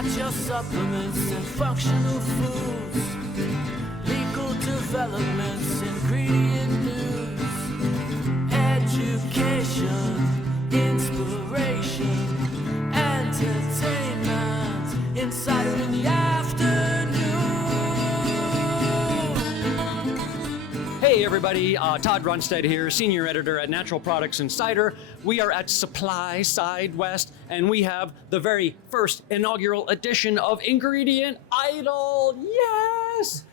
got your supplements and functional foods, legal developments, ingredient news, education, inspiration, entertainment, insider in the afternoon. Hey everybody, Todd Runestad here, Senior Editor at Natural Products Insider. We are at SupplySide West, and we have the very first inaugural edition of Ingredient Idol. Yes!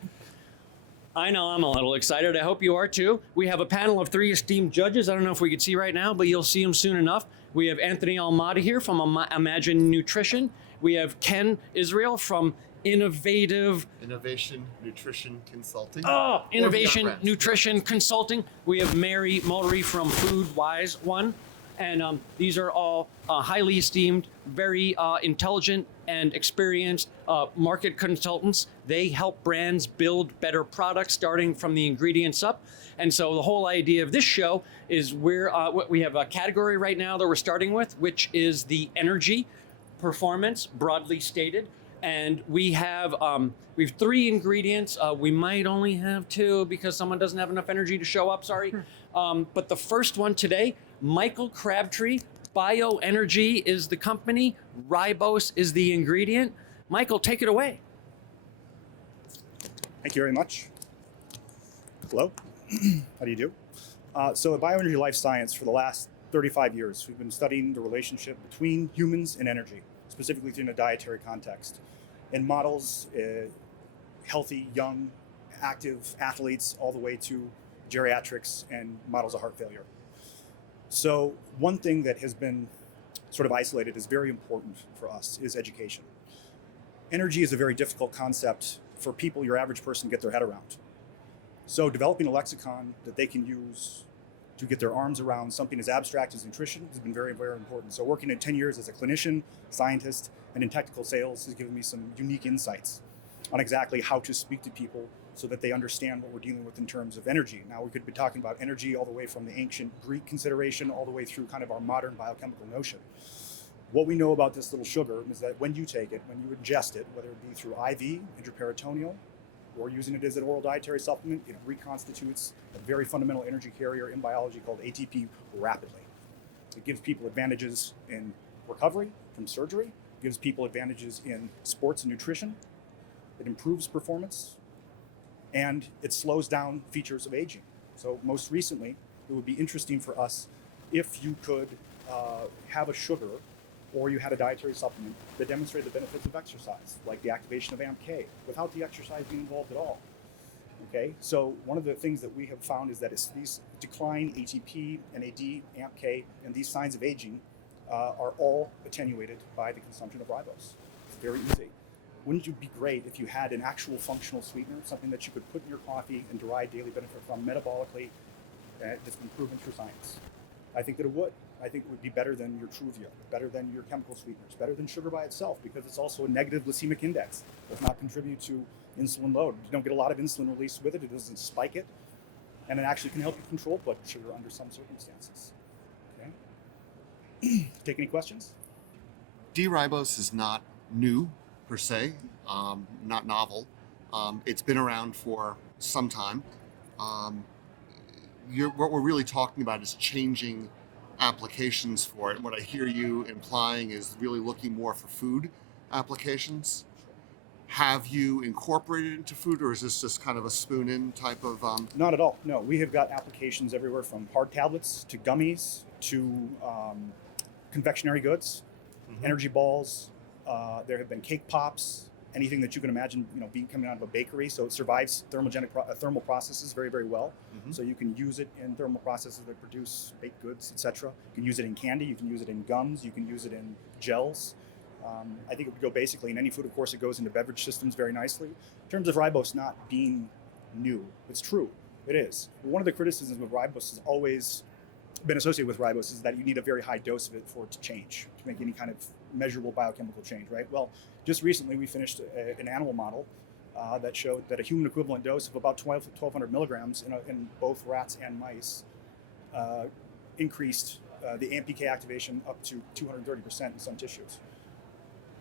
I know I'm a little excited. I hope you are too. We have a panel of 3 esteemed judges. I don't know if we can see right now, but you'll see them soon enough. We have Anthony Almada here from IMAGINutrition. We have Kenn Israel from Innovation Nutrition Consulting. Oh, Innovation Nutrition Consulting. We have Mulry from FoodWise One. And these are all highly esteemed, very intelligent and experienced market consultants. They help brands build better products starting from the ingredients up. And so the whole idea of this show is we have a category right now that we're starting with, which is the energy performance, broadly stated. And we have 3 ingredients. We might only have 2 because someone doesn't have enough energy to show up, sorry. But the first one today, Michael Crabtree, Bioenergy is the company, Ribose is the ingredient. Michael, take it away. Thank you very much. Hello, how do you do? So at Bioenergy Life Science, for the last 35 years, we've been studying the relationship between humans and energy, specifically in a dietary context. In models, healthy, young, active athletes, all the way to geriatrics and models of heart failure. So one thing that has been sort of isolated is very important for us is education. Energy is a very difficult concept for people, your average person, to get their head around. So developing a lexicon that they can use to get their arms around something as abstract as nutrition has been very, very important. So working in 10 years as a clinician, scientist, and in technical sales has given me some unique insights on exactly how to speak to people so that they understand what we're dealing with in terms of energy. Now, we could be talking about energy all the way from the ancient Greek consideration all the way through kind of our modern biochemical notion. What we know about this little sugar is that when you take it, when you ingest it, whether it be through IV, intraperitoneal, or using it as an oral dietary supplement, it reconstitutes a very fundamental energy carrier in biology called ATP rapidly. It gives people advantages in recovery from surgery, it gives people advantages in sports and nutrition, it improves performance, and it slows down features of aging. So most recently, it would be interesting for us if you could have a sugar or you had a dietary supplement that demonstrated the benefits of exercise, like the activation of AMK, without the exercise being involved at all. Okay, so one of the things that we have found is that it's these decline ATP, NAD, AMK, and these signs of aging are all attenuated by the consumption of ribose. It's very easy. Wouldn't it be great if you had an actual functional sweetener, something that you could put in your coffee and derive daily benefit from metabolically, that's been proven through science? I think that it would. I think it would be better than your Truvia, better than your chemical sweeteners, better than sugar by itself, because it's also a negative glycemic index. It does not contribute to insulin load. You don't get a lot of insulin release with it. It doesn't spike it. And it actually can help you control blood sugar under some circumstances. Okay. Take any questions? D-ribose is not new per se, not novel. It's been around for some time. What we're really talking about is changing applications for it. What I hear you implying is really looking more for food applications. Have you incorporated it into food, or is this just kind of a spoon-in type of? Not at all. No, we have got applications everywhere from hard tablets to gummies to confectionery goods, energy balls. There have been cake pops, anything that you can imagine, being coming out of a bakery. So it survives thermal processes very, very well. So you can use it in thermal processes that produce baked goods, etc. You can use it in candy. You can use it in gums. You can use it in gels. I think it would go basically in any food. Of course, it goes into beverage systems very nicely. In terms of ribose not being new, it's true. It is. But one of the criticisms of ribose has always been associated with ribose is that you need a very high dose of it for it to change, to make any kind of measurable biochemical change, right? Well, just recently we finished an animal model that showed that a human equivalent dose of about 1,200 milligrams in both rats and mice increased the AMPK activation up to 230% in some tissues.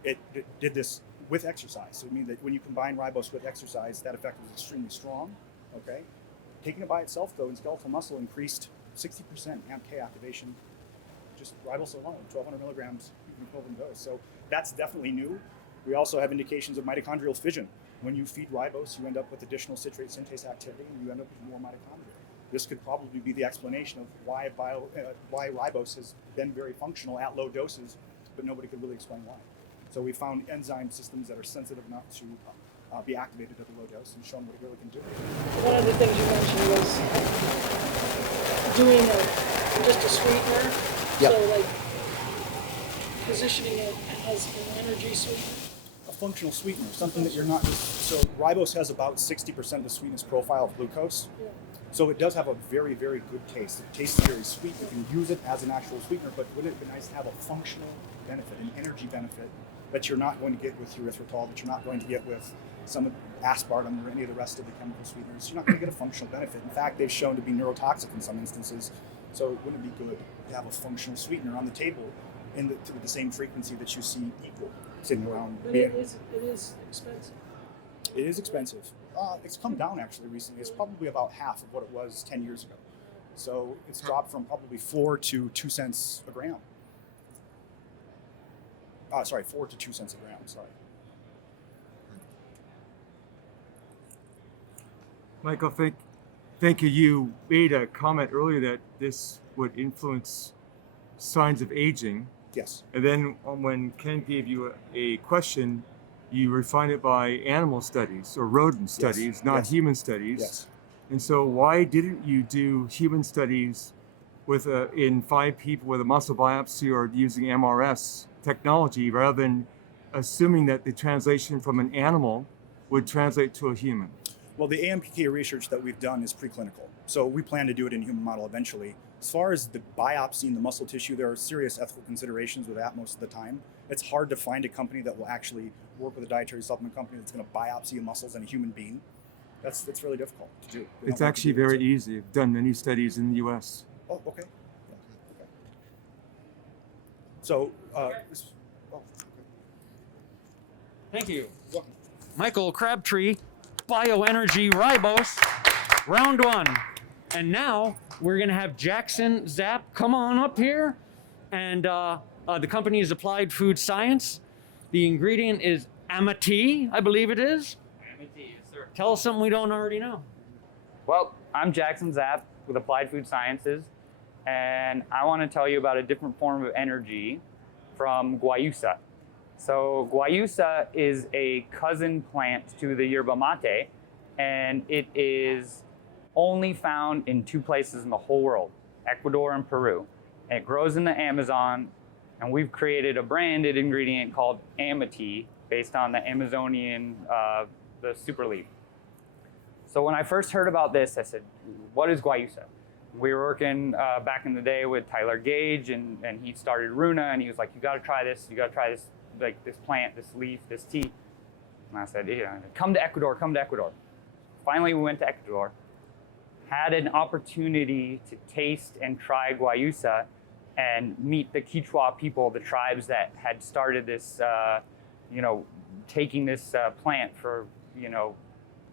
it did this with exercise. So it means that when you combine ribose with exercise, that effect was extremely strong. Okay, taking it by itself though in skeletal muscle increased 60% AmaTea activation. Just ribose alone, 1,200 milligrams equivalent dose. So that's definitely new. We also have indications of mitochondrial fission. When you feed ribose, you end up with additional citrate synthase activity, and you end up with more mitochondria. This could probably be the explanation of why ribose has been very functional at low doses, but nobody could really explain why. So we found enzyme systems that are sensitive enough to be activated at a low dose and shown what it really can do. One of the things you mentioned was doing just a sweetener. Yep. So like positioning it as an energy sweetener. A functional sweetener, something that you're not. So ribose has about 60% of the sweetness profile of glucose. Yeah. So it does have a very, very good taste. It tastes very sweet. You can use it as an actual sweetener, but wouldn't it be nice to have a functional benefit, an energy benefit that you're not going to get with erythritol, that you're not going to get with some of aspartame or any of the rest of the chemical sweeteners? You're not going to get a functional benefit. In fact, they've shown to be neurotoxic in some instances. So wouldn't it be good to have a functional sweetener on the table to the same frequency that you see equal sitting around? But it is expensive. It is expensive. It's come down actually recently. It's probably about half of what it was 10 years ago. So it's dropped from probably 4 to 2 cents a gram. 4 to 2 cents a gram, sorry. Michael, thank you. You made a comment earlier that this would influence signs of aging. Yes. And then when Ken gave you a question, you refined it by animal studies or rodent studies, not Yes. human studies. Yes. And so why didn't you do human studies with in 5 people with a muscle biopsy or using MRS technology rather than assuming that the translation from an animal would translate to a human? Well, the AMPK research that we've done is preclinical. So we plan to do it in human model eventually. As far as the biopsying the muscle tissue, there are serious ethical considerations with that most of the time. It's hard to find a company that will actually work with a dietary supplement company that's going to biopsy your muscles in a human being. That's really difficult to do. It's actually very easy. I've done many studies in the US. Oh, okay. So, Thank you. Michael Crabtree, Bioenergy Ribose, round 1. And now we're gonna have Jackson Zapp come on up here. And the company is Applied Food Science. The ingredient is Amity, I believe it is. Amity, yes, sir. Tell us something we don't already know. Well, I'm Jackson Zapp with Applied Food Sciences, and I want to tell you about a different form of energy from guayusa. So guayusa is a cousin plant to the yerba mate, and it is only found in 2 places in the whole world, Ecuador and Peru. And it grows in the Amazon, and we've created a branded ingredient called Amity based on the Amazonian, the super leaf. So when I first heard about this, I said, what is guayusa? We were working back in the day with Tyler Gage, and he started Runa, and he was like, you gotta try this, like this plant, this leaf, this tea. And I said, yeah, come to Ecuador. Finally, we went to Ecuador, had an opportunity to taste and try guayusa and meet the Quichua people, the tribes that had started this, taking this plant for,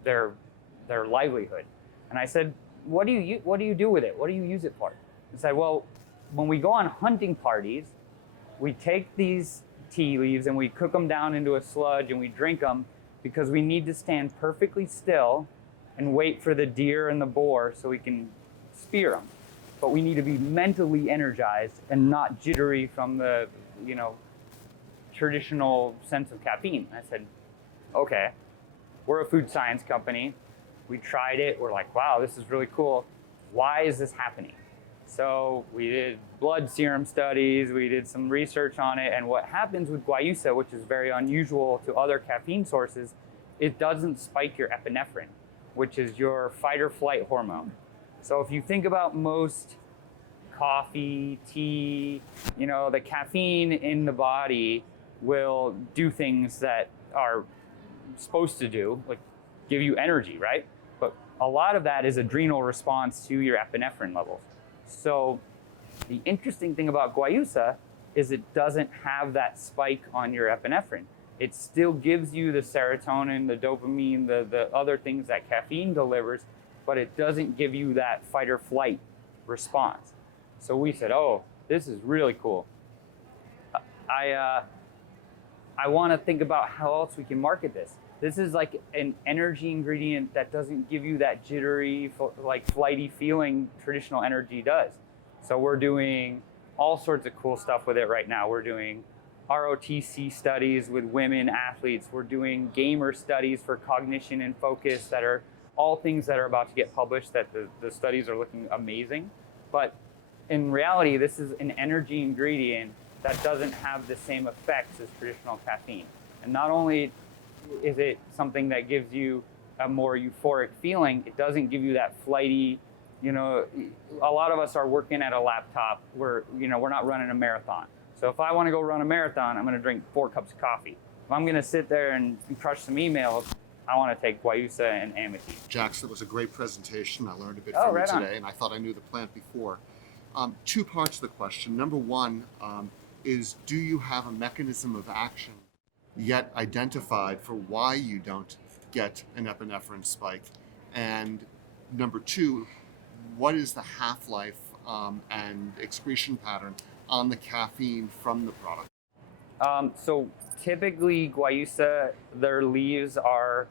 their livelihood. And I said, what do you do with it? What do you use it for? He said, well, when we go on hunting parties, we take these tea leaves and we cook them down into a sludge and we drink them because we need to stand perfectly still and wait for the deer and the boar so we can spear them. But we need to be mentally energized and not jittery from the, traditional sense of caffeine. And I said, okay, we're a food science company. We tried it. We're like, wow, this is really cool. Why is this happening? So we did blood serum studies. We did some research on it. And what happens with guayusa, which is very unusual to other caffeine sources, it doesn't spike your epinephrine, which is your fight or flight hormone. So if you think about most coffee, tea, the caffeine in the body will do things that are supposed to do, like give you energy, right? But a lot of that is adrenal response to your epinephrine levels. So the interesting thing about guayusa is it doesn't have that spike on your epinephrine. It still gives you the serotonin, the dopamine, the other things that caffeine delivers, but it doesn't give you that fight or flight response. So we said, oh, this is really cool. I want to think about how else we can market this. This is like an energy ingredient that doesn't give you that jittery, like flighty feeling traditional energy does. So we're doing all sorts of cool stuff with it right now. We're doing ROTC studies with women athletes. We're doing gamer studies for cognition and focus that are all things that are about to get published, that the studies are looking amazing. But in reality, this is an energy ingredient that doesn't have the same effects as traditional caffeine. And not only is it something that gives you a more euphoric feeling, it doesn't give you that flighty, you know, a lot of us are working at a laptop. We're not running a marathon. So if I want to go run a marathon, I'm going to drink 4 cups of coffee. If I'm going to sit there and crush some emails, I want to take guayusa and Amity. Jackson, it was a great presentation. I learned a bit from you today, and I thought I knew the plant before. 2 parts of the question. Number 1 is, do you have a mechanism of action yet identified for why you don't get an epinephrine spike? And number 2, what is the half-life and excretion pattern on the caffeine from the product? So typically guayusa, their leaves are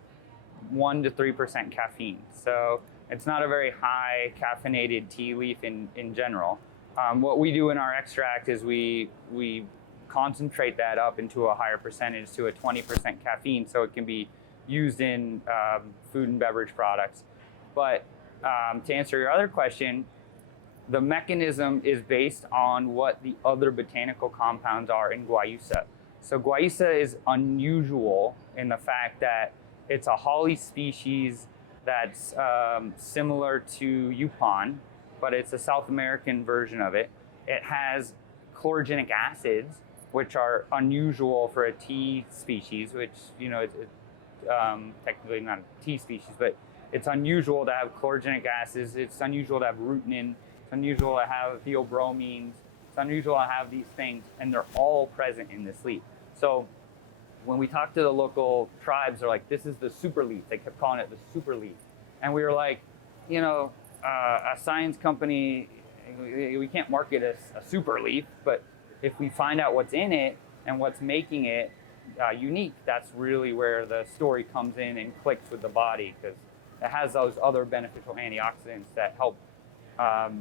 1 to 3% caffeine. So it's not a very high caffeinated tea leaf in general. What we do in our extract is we concentrate that up into a higher percentage, to a 20% caffeine, so it can be used in food and beverage products. But to answer your other question, the mechanism is based on what the other botanical compounds are in guayusa. So guayusa is unusual in the fact that it's a holly species that's similar to Yupon, but it's a South American version of it. It has chlorogenic acids, which are unusual for a tea species, which, you know, it's technically not a tea species, but it's unusual to have chlorogenic acids. It's unusual to have rutenin. It's unusual to have theobromines. It's unusual to have these things, and they're all present in this leaf. So when we talked to the local tribes, they're like, this is the super leaf. They kept calling it the super leaf. And we were like, you know, a science company, we can't market a super leaf, but if we find out what's in it and what's making it unique, that's really where the story comes in and clicks with the body, because it has those other beneficial antioxidants that help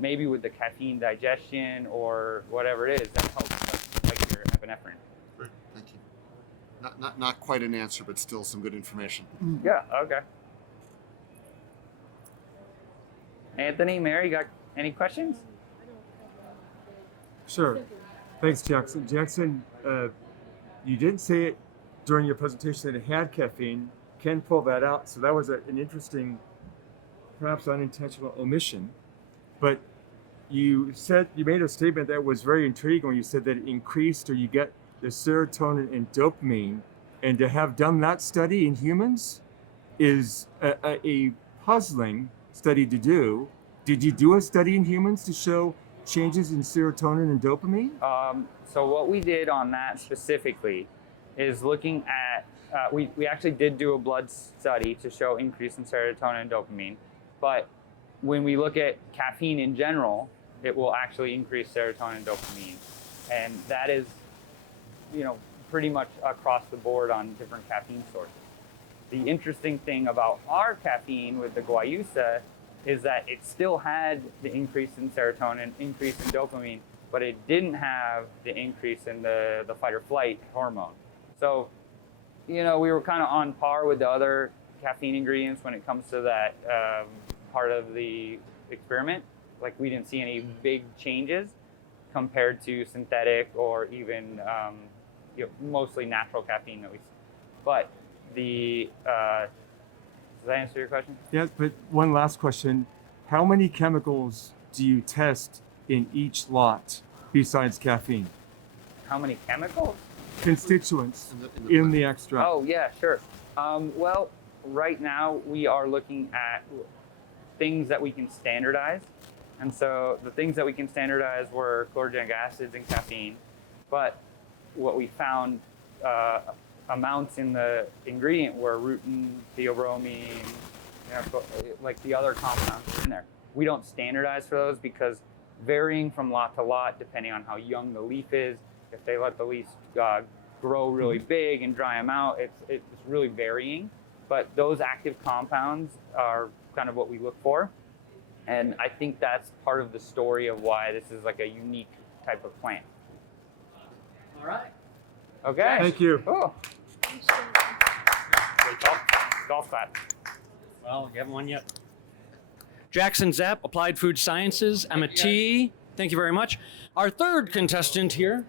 maybe with the caffeine digestion or whatever it is that helps like your epinephrine. Great, thank you. Not quite an answer, but still some good information. Yeah, okay. Anthony, Mary, you got any questions? Sure. Thanks, Jackson. Jackson, you didn't say it during your presentation that it had caffeine. Kenn pulled that out, so that was an interesting, perhaps unintentional omission. But you made a statement that was very intriguing when you said that it increased, or you get the serotonin and dopamine, and to have done that study in humans is a puzzling study to do. Did you do a study in humans to show changes in serotonin and dopamine? So what we did on that specifically is looking at, we actually did do a blood study to show increase in serotonin and dopamine, but when we look at caffeine in general, it will actually increase serotonin and dopamine. And that is, you know, pretty much across the board on different caffeine sources. The interesting thing about our caffeine with the guayusa is that it still had the increase in serotonin, increase in dopamine, but it didn't have the increase in the fight or flight hormone. So, you know, we were kind of on par with the other caffeine ingredients when it comes to that part of the experiment. Like, we didn't see any big changes compared to synthetic or even you know, mostly natural caffeine that we see. But the does that answer your question? Yes, but one last question. How many chemicals do you test in each lot besides caffeine? How many chemicals? Constituents in the extract. Oh, yeah, sure. Well, right now we are looking at things that we can standardize. And so the things that we can standardize were chlorogenic acids and caffeine. but what we found amounts in the ingredient were rutin, theobromine, like the other compounds in there. We don't standardize for those because varying from lot to lot, depending on how young the leaf is, if they let the leaves grow really big and dry them out, it's really varying. But those active compounds are kind of what we look for. And I think that's part of the story of why this is like a unique type of plant. All right. Okay. Thank you. Oh. Golf clap. Well, you haven't won yet. Jackson Zapp, Applied Food Sciences, Amity. Thank you very much. Our third contestant here,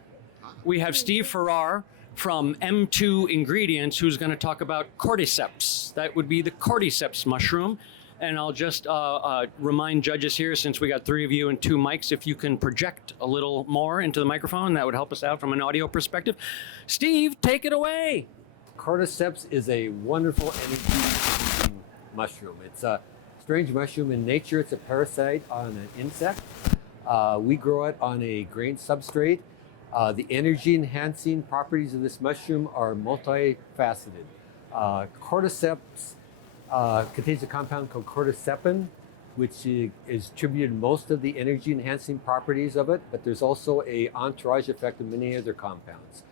we have Steve Farrar from M2 Ingredients, who's going to talk about Cordyceps. That would be the Cordyceps mushroom. And I'll just remind judges here, since we got 3 of you and 2 mics, if you can project a little more into the microphone, that would help us out from an audio perspective. Steve, take it away. Cordyceps is a wonderful energy-producing mushroom. It's a strange mushroom in nature. It's a parasite on an insect. We grow it on a grain substrate. The energy-enhancing properties of this mushroom are multifaceted. Cordyceps contains a compound called cordycepin, which is attributed most of the energy-enhancing properties of it, but there's also a entourage effect of many other compounds.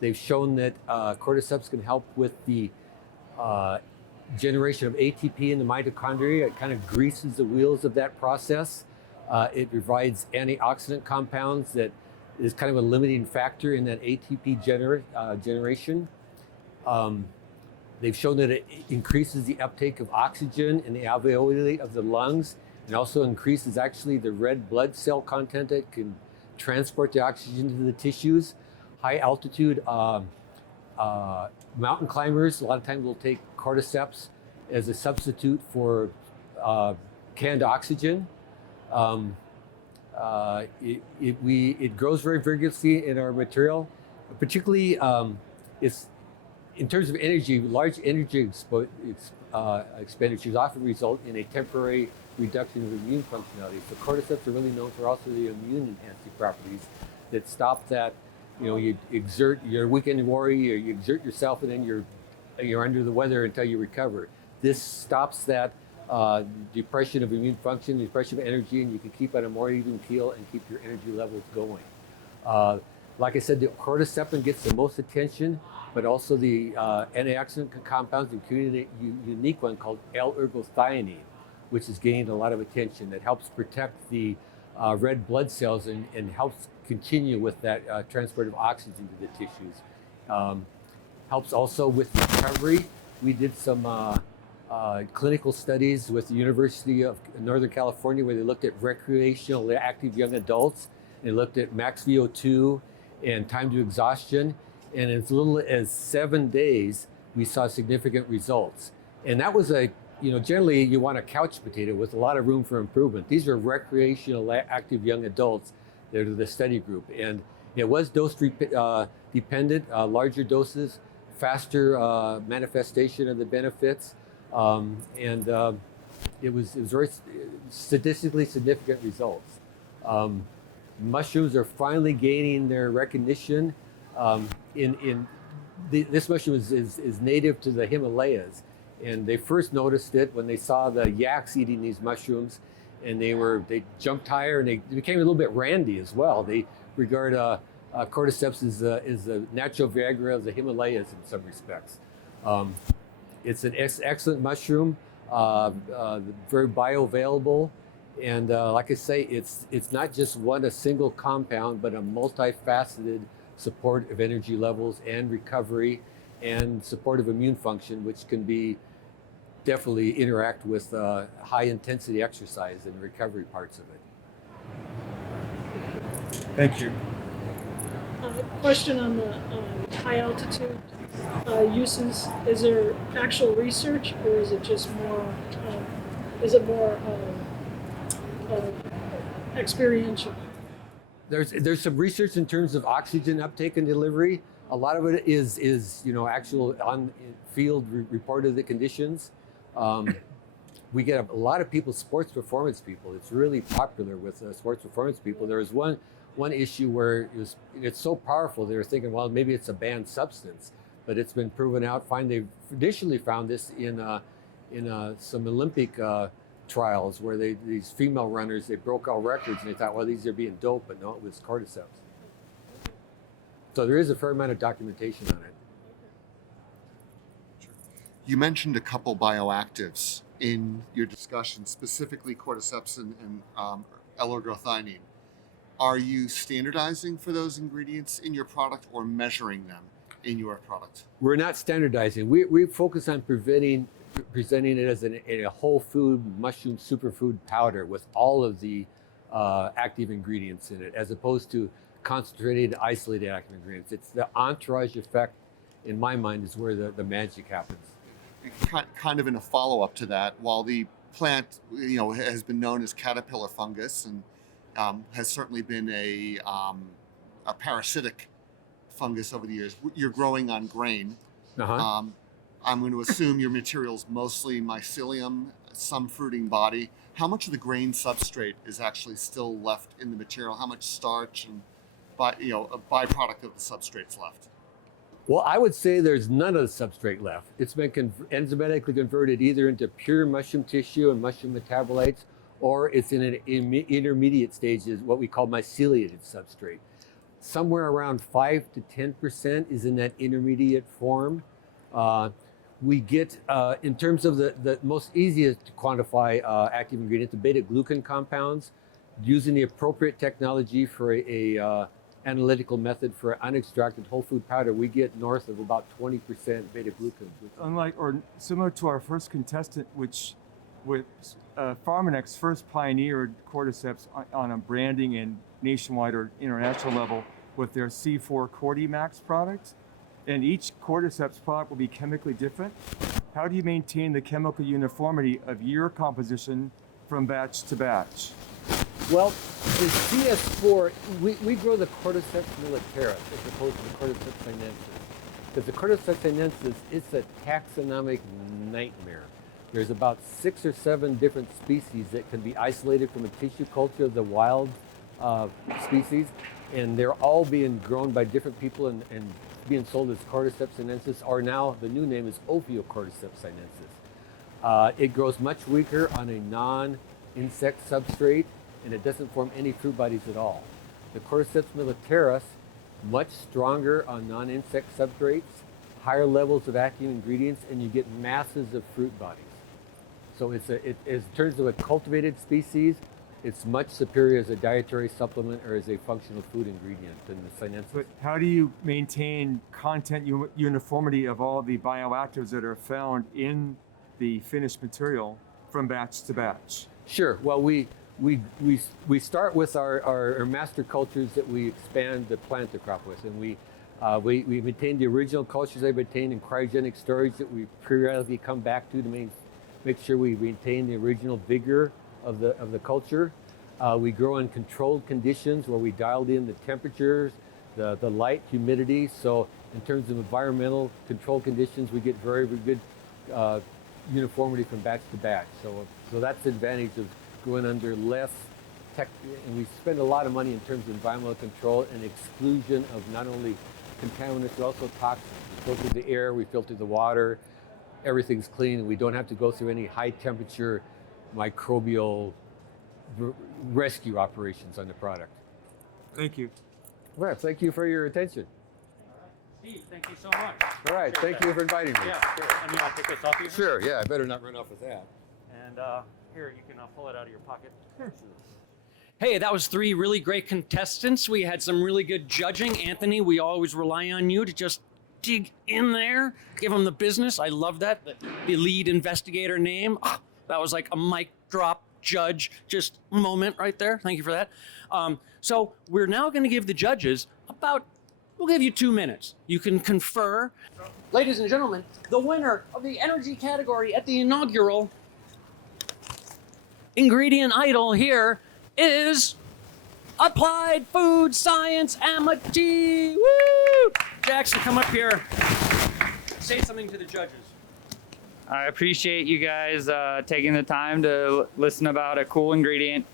They've shown that cordyceps can help with the generation of ATP in the mitochondria. It kind of greases the wheels of that process. It provides antioxidant compounds that is kind of a limiting factor in that ATP generation. They've shown that it increases the uptake of oxygen in the alveoli of the lungs, and also increases actually the red blood cell content that can transport the oxygen to the tissues. High altitude mountain climbers, a lot of times will take cordyceps as a substitute for canned oxygen. It grows very vigorously in our material, particularly it's in terms of energy. Large energy expenditures often result in a temporary reduction of immune functionality. So cordyceps are really known for also the immune enhancing properties that stop that. You exert your weekend warrior, you exert yourself, and then you're under the weather until you recover. This stops that depression of immune function, depression of energy, and you can keep on a more even keel and keep your energy levels going. Like I said, the cordycepin gets the most attention, but also the antioxidant compounds, including a unique one called L-ergothioneine, which has gained a lot of attention, that helps protect the red blood cells and helps continue with that transport of oxygen to the tissues. Helps also with recovery. We did some clinical studies with the University of Northern California where they looked at recreational active young adults. They looked at max VO2 and time to exhaustion. And as little as 7 days, we saw significant results. And that was generally you want a couch potato with a lot of room for improvement. These are recreational active young adults that are the study group. And it was dose dependent, larger doses, faster manifestation of the benefits. It was very statistically significant results. Mushrooms are finally gaining their recognition. This mushroom is native to the Himalayas, and they first noticed it when they saw the yaks eating these mushrooms, and they jumped higher, and they became a little bit randy as well. They regard cordyceps as the natural Viagra of the Himalayas in some respects. It's an excellent mushroom, very bioavailable, and like I say, it's not just a single compound, but a multifaceted support of energy levels and recovery and support of immune function, which can be definitely interact with high intensity exercise and recovery parts of it. Thank you. Question on the high altitude uses. Is there actual research, or is it just more? Is it more experiential? There's some research in terms of oxygen uptake and delivery. A lot of it is actual on field reported the conditions. we get a lot of people, sports performance people. It's really popular with sports performance people. There was one issue where it's so powerful, they were thinking, well, maybe it's a banned substance, but it's been proven out fine. They've initially found this in some Olympic trials where these female runners, they broke all records and they thought, well, these are being doped, but no, it was cordyceps. So there is a fair amount of documentation on it. You mentioned a couple bioactives in your discussion, specifically cordyceps and L-arginine. Are you standardizing for those ingredients in your product or measuring them in your product? We're not standardizing. We focus on presenting it as a whole food mushroom superfood powder with all of the active ingredients in it, as opposed to concentrated, isolated active ingredients. It's the entourage effect, in my mind, is where the magic happens. Kind of in a follow-up to that, while the plant, has been known as caterpillar fungus and has certainly been a parasitic fungus over the years, you're growing on grain. Uh-huh. I'm going to assume your material's mostly mycelium, some fruiting body. How much of the grain substrate is actually still left in the material? How much starch and a byproduct of the substrate's left? Well, I would say there's none of the substrate left. It's been enzymatically converted either into pure mushroom tissue and mushroom metabolites, or it's in an intermediate stage, is what we call myceliated substrate. Somewhere around 5 to 10% is in that intermediate form. We get, in terms of the most easiest to quantify active ingredient, the beta-glucan compounds, using the appropriate technology for a analytical method for unextracted whole food powder, we get north of about 20% beta-glucan. Unlike or similar to our first contestant, which with Pharmanex first pioneered cordyceps on a branding and nationwide or international level with their C4 Cordymax product, and each cordyceps product will be chemically different. How do you maintain the chemical uniformity of your composition from batch to batch? Well, the CS4, we grow the Cordyceps militaris as opposed to the Cordyceps sinensis. Because the Cordyceps sinensis, it's a taxonomic nightmare. There's about 6 or 7 different species that can be isolated from a tissue culture of the wild species, and they're all being grown by different people and being sold as Cordyceps sinensis, or now the new name is Ophiocordyceps sinensis. It grows much weaker on a non-insect substrate, and it doesn't form any fruit bodies at all. The Cordyceps militaris, much stronger on non-insect substrates, higher levels of active ingredients, and you get masses of fruit bodies. So in terms of a cultivated species, it's much superior as a dietary supplement or as a functional food ingredient than the sinensis. But how do you maintain content uniformity of all the bioactives that are found in the finished material from batch to batch? Sure. Well, we start with our master cultures that we expand the plant to crop with, and we maintain the original cultures they've maintained in cryogenic storage that we periodically come back to make sure we maintain the original vigor of the culture. We grow in controlled conditions where we dialed in the temperatures, the light, humidity. So in terms of environmental control conditions, we get very, very good uniformity from batch to batch. So that's the advantage of going under less tech, and we spend a lot of money in terms of environmental control and exclusion of not only contaminants but also toxins. We filter the air, we filter the water, everything's clean, and we don't have to go through any high temperature microbial rescue operations on the product. Thank you. Well, thank you for your attention. Steve, thank you so much. All right, thank you for inviting me. Yeah, sure. And you want to take this off you? Sure, yeah, I better not run off with that. And here, you can pull it out of your pocket. Hey, that was 3 really great contestants. We had some really good judging. Anthony, we always rely on you to just dig in there, give them the business. I love that. The lead investigator name. Oh, that was like a mic drop judge just moment right there. Thank you for that. So we're now going to give the judges we'll give you 2 minutes. You can confer. Ladies and gentlemen, the winner of the energy category at the inaugural ingredient idol here is Applied Food Science Amity. Woo! Jackson, come up here. Say something to the judges. I appreciate you guys taking the time to listen about a cool ingredient.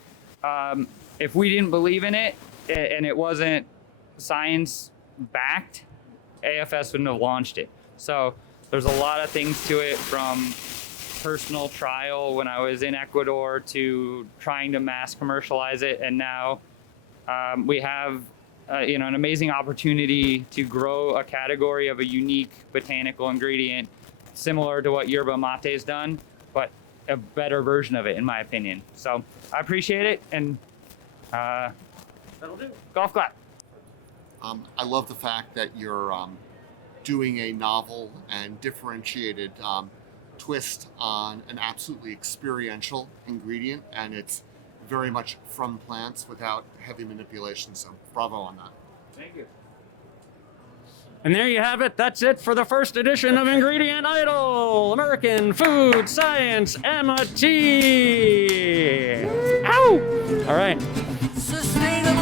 If we didn't believe in it and it wasn't science backed, AFS wouldn't have launched it. So there's a lot of things to it, from personal trial when I was in Ecuador to trying to mass commercialize it, and now we have an amazing opportunity to grow a category of a unique botanical ingredient similar to what yerba mate's done, but a better version of it, in my opinion. So I appreciate it, and that'll do. Golf clap. I love the fact that you're doing a novel and differentiated twist on an absolutely experiential ingredient, and it's very much from plants without heavy manipulation. So bravo on that. Thank you. And there you have it. That's it for the first edition of Ingredient Idol, American Food Science Amity. Ow! All right. Sustainable